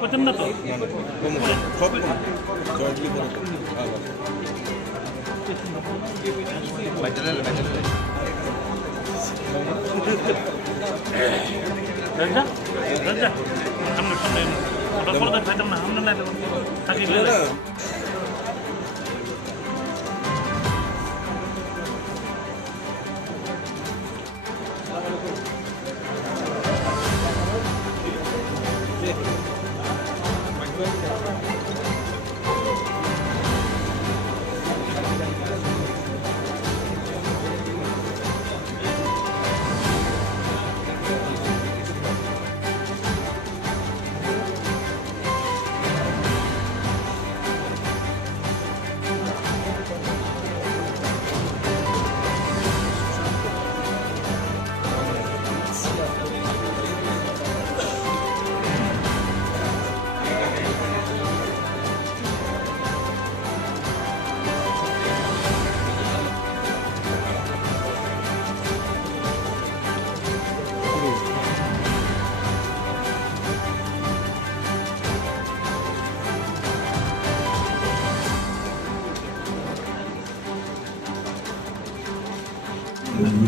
প্রচন্ড তো সব জয়েন্টলি করে রাজা রাজা সামনে সামনে ওটা করে দেখ খাইতাম না আমরা না থাকি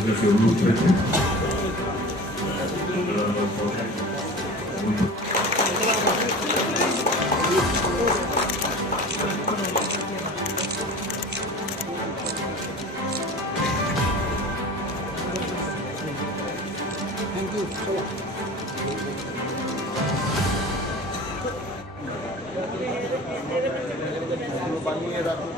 Dafür Blutwette. বানিয়ে রাখুন।